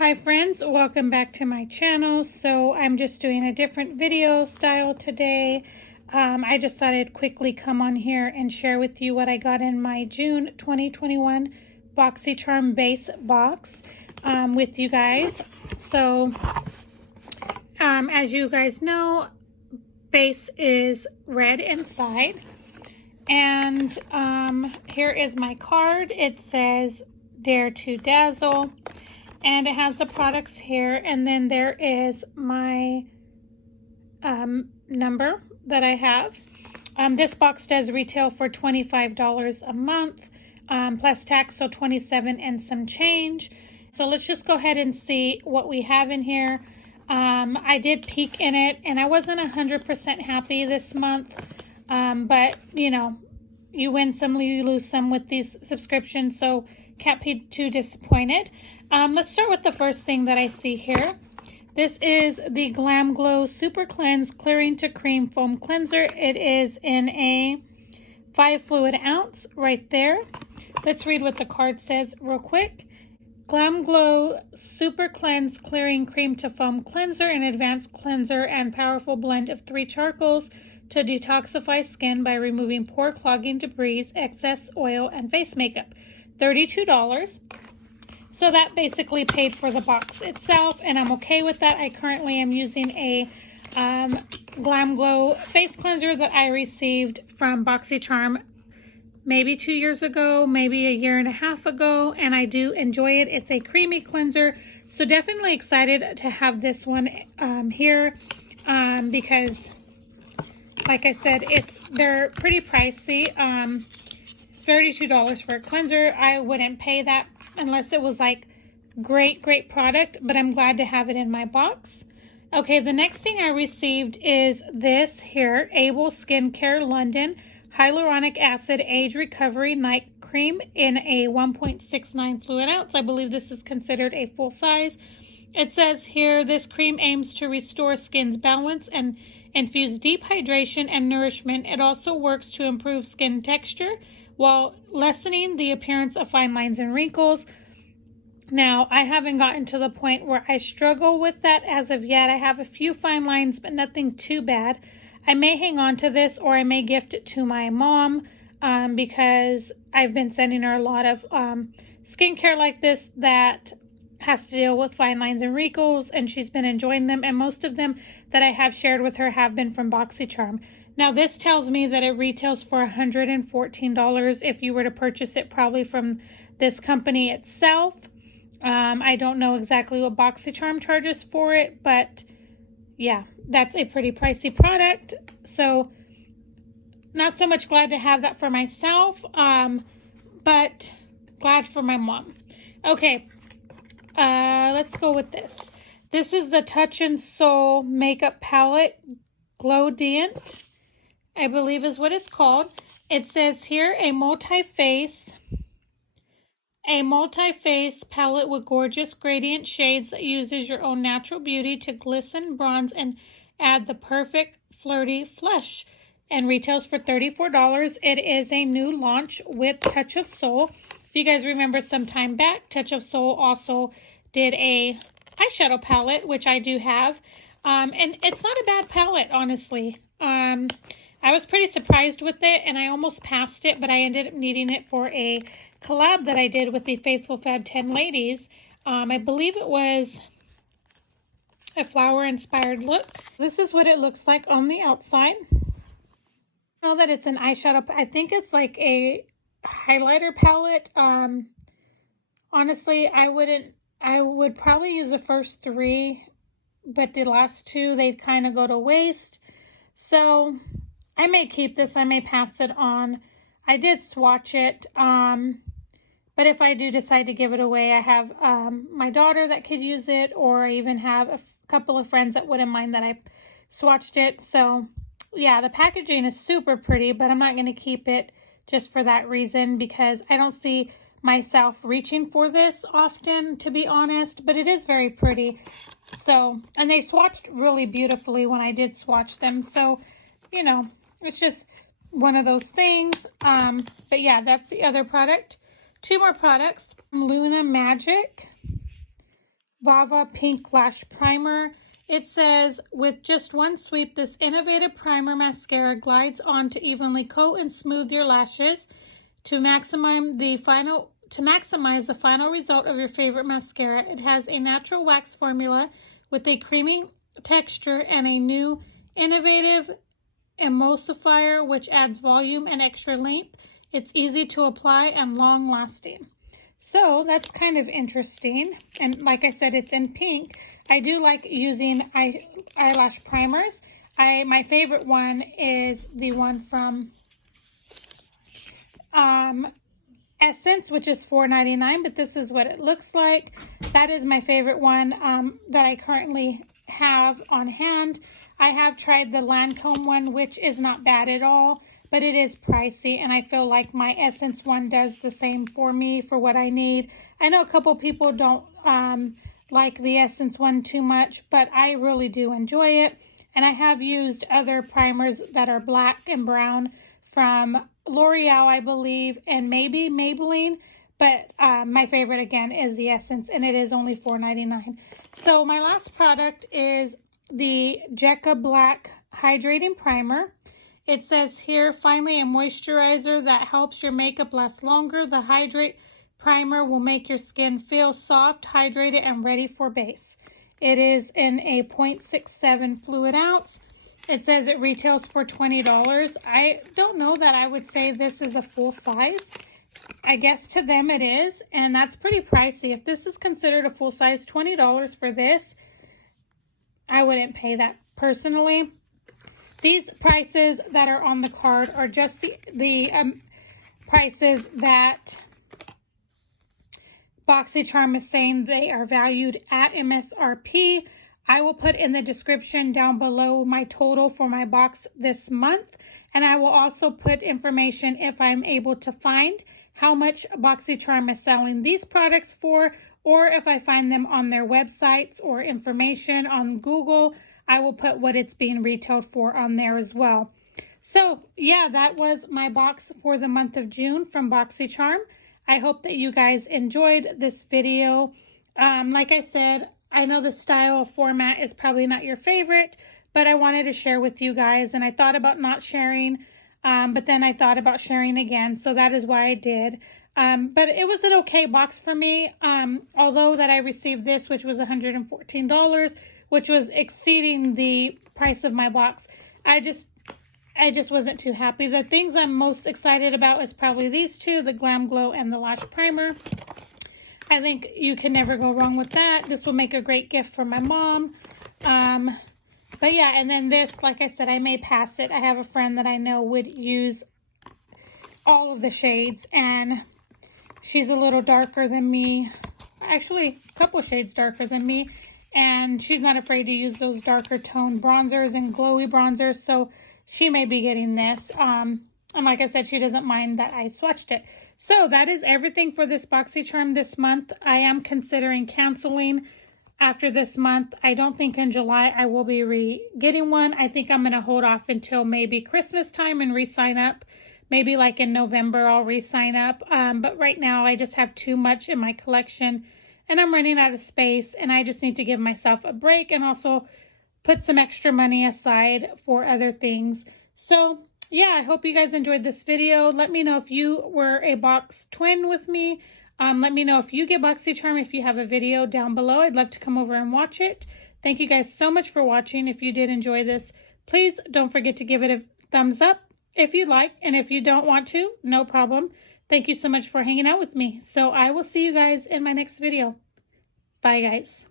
Hi friends, welcome back to my channel. So I'm just doing a different video style today. I just thought I'd quickly come on here and share with you what I got in my June 2021 Boxycharm base box with you guys. So as you guys know, base is red inside. And here is my card. It says Dare to Dazzle. And it has the products here, and then there is my number that I have. This box does retail for $25 a month, plus tax, so $27 and some change. So let's just go ahead and see what we have in here. I did peek in it, and I wasn't 100% happy this month, but you know, you win some, you lose some with these subscriptions, so can't be too disappointed. Let's start with the first thing that I see here. This is the Glamglow Supercleanse Clearing to Cream Foam Cleanser. It is in a 5 fluid ounce right there. Let's read what the card says real quick. Glamglow Supercleanse Clearing Cream to Foam Cleanser, an advanced cleanser and powerful blend of 3 charcoals to detoxify skin by removing pore clogging debris, excess oil, and face makeup. $32. So that basically paid for the box itself, and I'm okay with that. I currently am using a Glamglow face cleanser that I received from Boxycharm maybe 2 years ago, maybe a year and a half ago, and I do enjoy it. It's a creamy cleanser, so definitely excited to have this one here because, like I said, they're pretty pricey. $32 for a cleanser. I wouldn't pay that unless it was like great product, but I'm glad to have it in my box. Okay, the next thing I received is this here, Able Skincare London Hyaluronic Acid Age Recovery Night Cream in a 1.69 fluid ounce. I believe this is considered a full size. It says here, this cream aims to restore skin's balance and infuse deep hydration and nourishment. It also works to improve skin texture while lessening the appearance of fine lines and wrinkles. Now, I haven't gotten to the point where I struggle with that as of yet. I have a few fine lines, but nothing too bad. I may hang on to this, or I may gift it to my mom because I've been sending her a lot of skincare like this that has to deal with fine lines and wrinkles, and she's been enjoying them, and most of them that I have shared with her have been from Boxycharm. Now this tells me that it retails for $114 if you were to purchase it probably from this company itself. I don't know exactly what Boxycharm charges for it, but yeah, that's a pretty pricey product. So not so much glad to have that for myself, but glad for my mom. Okay, let's go with this. This is the Touch and Soul Makeup Palette Glowdient, I believe is what it's called. It says here, a multi-face palette with gorgeous gradient shades that uses your own natural beauty to glisten, bronze, and add the perfect flirty flush, and retails for $34. It is a new launch with Touch of Soul. If you guys remember some time back, Touch of Soul also did a eyeshadow palette, which I do have. And it's not a bad palette, honestly. I was pretty surprised with it, and I almost passed it, but I ended up needing it for a collab that I did with the Faithful Fab 10 ladies. I believe it was a flower-inspired look. This is what it looks like on the outside. I know that it's an eyeshadow. I think it's like a highlighter palette. Honestly, I would probably use the first 3, but the last 2, they kind of go to waste. So I may keep this. I may pass it on. I did swatch it, but if I do decide to give it away, I have my daughter that could use it, or I even have a couple of friends that wouldn't mind that I swatched it. So yeah, the packaging is super pretty, but I'm not going to keep it just for that reason, because I don't see myself reaching for this often, to be honest, but it is very pretty. So, and they swatched really beautifully when I did swatch them. So, you know, it's just one of those things. But yeah, that's the other product. 2 more products. Luna Magic Vava Pink Lash Primer. It says, with just one sweep, this innovative primer mascara glides on to evenly coat and smooth your lashes to maximize the final result of your favorite mascara. It has a natural wax formula with a creamy texture and a new innovative emulsifier which adds volume and extra length. It's easy to apply and long lasting. So that's kind of interesting. And like I said, it's in pink. I do like using eyelash primers. My favorite one is the one from Essence, which is $4.99, but this is what it looks like. That is my favorite one that I currently have on hand. I have tried the Lancome one, which is not bad at all, but it is pricey, and I feel like my Essence one does the same for me for what I need. I know a couple people don't like the Essence one too much, but I really do enjoy it. And I have used other primers that are black and brown from L'Oreal, I believe, and maybe Maybelline, but my favorite again is the Essence, and it is only $4.99. So my last product is the Mecca Blac Hydrating Primer. It says here, finally a moisturizer that helps your makeup last longer. The Hydrate Primer will make your skin feel soft, hydrated, and ready for base. It is in a 0.67 fluid ounce. It says it retails for $20. I don't know that I would say this is a full size. I guess to them it is, and that's pretty pricey. If this is considered a full size, $20 for this, I wouldn't pay that personally. These prices that are on the card are just the prices that Boxycharm is saying they are valued at MSRP. I will put in the description down below my total for my box this month, and I will also put information if I'm able to find how much Boxycharm is selling these products for, or if I find them on their websites or information on Google, I will put what it's being retailed for on there as well. So yeah, that was my box for the month of June from Boxycharm. I hope that you guys enjoyed this video. Like I said, I know the style format is probably not your favorite, but I wanted to share with you guys, and I thought about not sharing, but then I thought about sharing again, so that is why I did. But it was an okay box for me, although that I received this, which was $114, which was exceeding the price of my box. I just wasn't too happy. The things I'm most excited about is probably these two, the Glamglow and the Lash Primer. I think you can never go wrong with that. This will make a great gift for my mom. But yeah, and then this, like I said, I may pass it. I have a friend that I know would use all of the shades, and she's a little darker than me. Actually, a couple shades darker than me. And she's not afraid to use those darker tone bronzers and glowy bronzers, so she may be getting this. And like I said, she doesn't mind that I swatched it. So that is everything for this Boxycharm this month. I am considering canceling after this month. I don't think in July I will be getting one. I think I'm going to hold off until maybe Christmas time and re-sign up. Maybe like in November I'll re-sign up. But right now I just have too much in my collection, and I'm running out of space, and I just need to give myself a break and also put some extra money aside for other things. So yeah, I hope you guys enjoyed this video. Let me know if you were a box twin with me. Let me know if you get Boxycharm, if you have a video down below. I'd love to come over and watch it. Thank you guys so much for watching. If you did enjoy this, please don't forget to give it a thumbs up if you'd like, and if you don't want to, no problem. Thank you so much for hanging out with me. So I will see you guys in my next video. Bye guys.